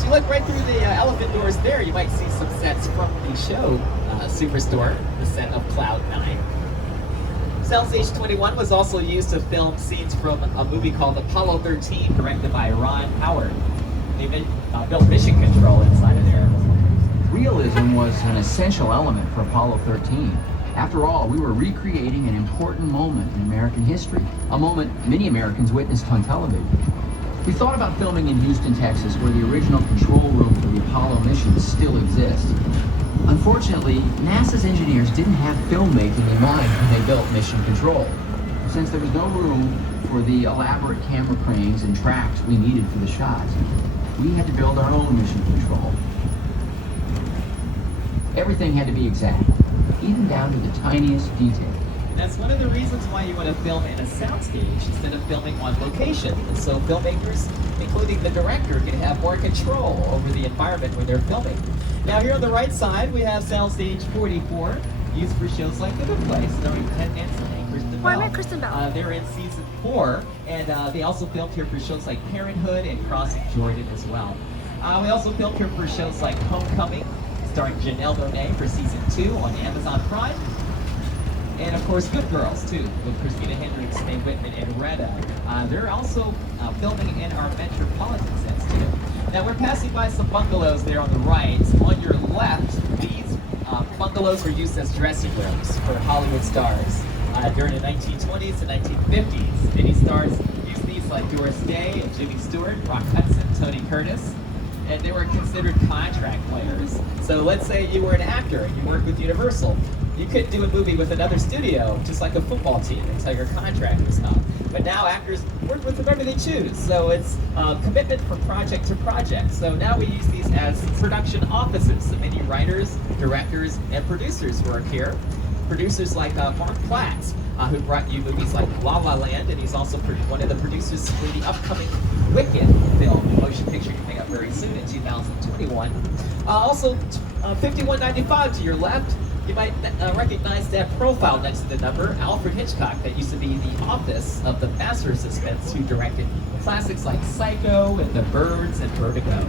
as you look right through the elephant doors there, you might see some sets from the show Superstore, the set of Cloud 9. Soundstage 21 was also used to film scenes from a movie called Apollo 13, directed by Ron Howard. They built mission control inside of there. Realism was an essential element for Apollo 13. After all, we were recreating an important moment in American history, a moment many Americans witnessed on television. We thought about filming in Houston, Texas, where the original control room for the Apollo missions still exists. Unfortunately, NASA's engineers didn't have filmmaking in mind when they built Mission Control. Since there was no room for the elaborate camera cranes and tracks we needed for the shots, we had to build our own Mission Control. Everything had to be exact, even down to the tiniest detail. That's one of the reasons why you want to film in a soundstage instead of filming on location. And so filmmakers, including the director, can have more control over the environment where they're filming. Now here on the right side, we have Soundstage 44, used for shows like The Good Place, starring Ted Danson and Kristen Bell. Kristen Bell. They're in season 4, and they also filmed here for shows like Parenthood and Crossing Jordan as well. We also filmed here for shows like Homecoming, starring Janelle Monáe for season 2 on Amazon Prime. And of course, Good Girls too, with Christina Hendricks, Mae Whitman, and Retta. They're also filming in our metropolitan sets too. Now we're passing by some bungalows there on the right. On your left, these bungalows were used as dressing rooms for Hollywood stars during the 1920s and 1950s. Many stars used these like Doris Day and Jimmy Stewart, Rock Hudson, Tony Curtis. And they were considered contract players. So let's say you were an actor and you worked with Universal. You couldn't do a movie with another studio, just like a football team, until your contract was up. But now actors work with whoever they choose. So it's commitment from project to project. So now we use these as production offices. So many writers, directors, and producers work here. Producers like Mark Platt, who brought you movies like La La Land, and he's also one of the producers for the upcoming Wicked film, motion picture coming up very soon in 2021. Also, 5195 to your left, you might recognize that profile next to the number, Alfred Hitchcock, that used to be the office of the master of suspense who directed classics like Psycho and The Birds and Vertigo.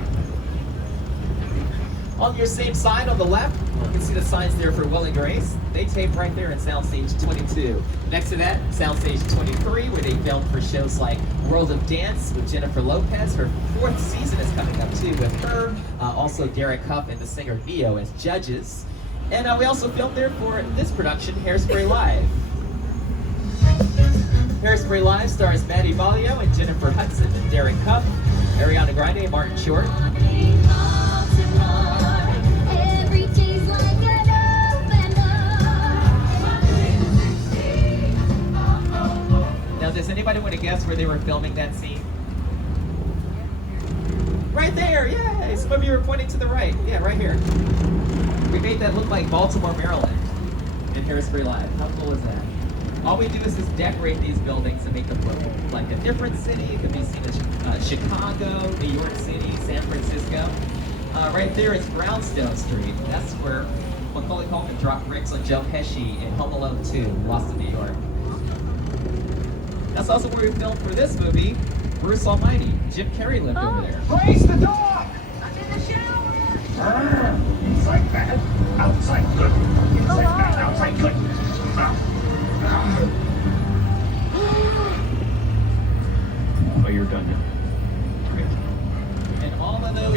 On your same side on the left, you can see the signs there for Will and Grace. They taped right there in Soundstage 22. Next to that, Soundstage 23, where they filmed for shows like World of Dance with Jennifer Lopez. Her 4th season is coming up too with her. Also Derek Huff and the singer Neo as judges. And we also filmed there for this production, Hairspray Live. Hairspray Live stars Maddie Valio and Jennifer Hudson and Derek Huff, Ariana Grande and Martin Short. Now, does anybody want to guess where they were filming that scene? Right there, yay! Some of you were pointing to the right. Yeah, right here. We made that look like Baltimore, Maryland in Hairspray Live. How cool is that? All we do is just decorate these buildings and make them look like a different city. It could be seen as Chicago, New York City, San Francisco. Right there is Brownstone Street. That's where Macaulay Culkin dropped bricks on Joe Pesci in Home Alone 2, Lost in New York. That's also where we filmed for this movie, Bruce Almighty. Jim Carrey lived over there. Raise the dog! I'm in the shower! Inside bad, outside good. Inside bad, outside good. Oh, you're done now. And all of those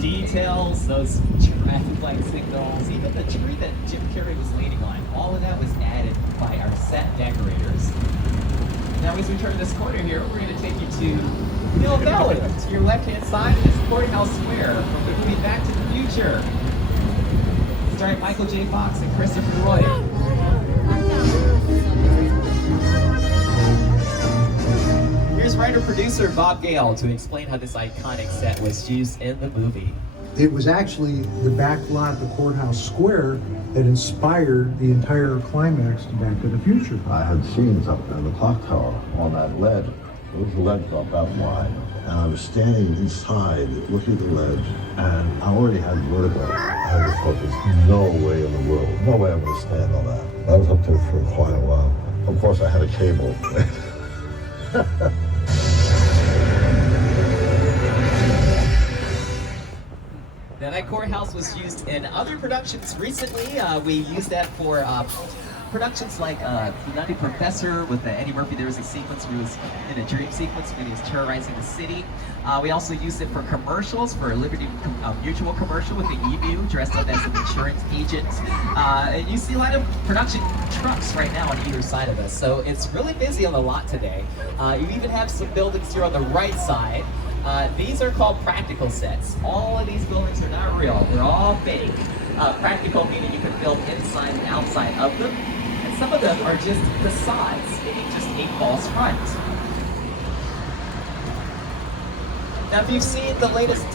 details, those traffic light signals, even the tree that Jim Carrey was leaning on, all of that was added by our set decorators. Now as we turn this corner here, we're going to take you to Mill Valley. To your left-hand side is Courthouse Square from the movie Back to the Future, starring Michael J. Fox and Christopher Roy. Here's writer-producer Bob Gale to explain how this iconic set was used in the movie. It was actually the back lot of the Courthouse Square that inspired the entire climax to Back to the Future. I had scenes up in the clock tower on that ledge. Those ledge about that wide. And I was standing inside looking at the ledge, and I already had vertigo. I just thought there's no way in the world, no way I'm going to stand on that. I was up there for quite a while. Of course, I had a cable. Now that courthouse was used in other productions recently. We used that for productions like The Nutty Professor with Eddie Murphy. There was a sequence where he was in a dream sequence when he was terrorizing the city. We also used it for commercials, for a Liberty Mutual commercial with the emu dressed up as an insurance agent. And you see a lot of production trucks right now on either side of us. So it's really busy on the lot today. You even have some buildings here on the right side. These are called practical sets. All of these buildings are not real. They're all fake. Practical meaning you can build inside and outside of them. And some of them are just facades, meaning just a false front. Now if you've seen the latest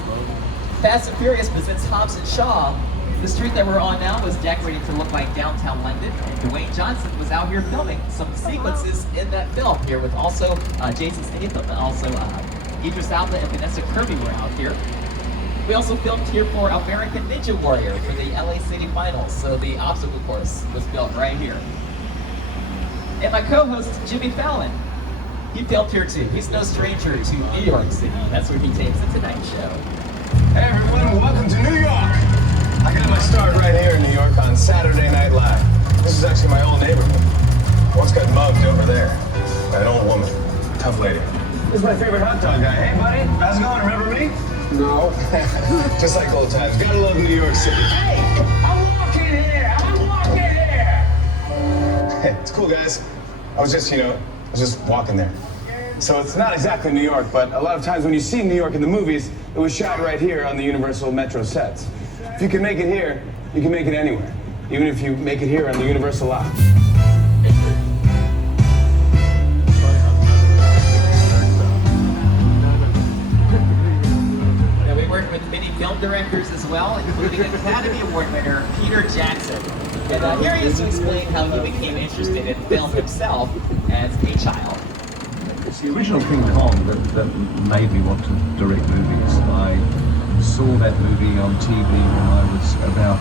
Fast and Furious presents Hobbs and Shaw, the street that we're on now was decorated to look like downtown London, and Dwayne Johnson was out here filming some sequences in that film here with also Jason Statham and also Idris Elba and Vanessa Kirby were out here. We also filmed here for American Ninja Warrior for the LA City Finals, so the obstacle course was built right here. And my co-host, Jimmy Fallon, he filmed here too. He's no stranger to New York City. That's where he tapes the Tonight Show. Hey everyone, welcome to New York. I got my start right here in New York on Saturday Night Live. This is actually my old neighborhood. Once got mugged over there by an old woman, tough lady. This is my favorite hot dog guy. Hey buddy, how's it going? Remember me? No. Just like old times. Gotta love New York City. Hey, I'm walking here. Hey, it's cool guys. I was just walking there. So it's not exactly New York, but a lot of times when you see New York in the movies, it was shot right here on the Universal Metro sets. If you can make it here, you can make it anywhere. Even if you make it here on the Universal lot. Now we worked with many film directors as well, including Academy Award winner Peter Jackson. And here he is to explain how he became interested in film himself as a child. It's the original King Kong that made me want to direct movies. I saw that movie on TV when I was about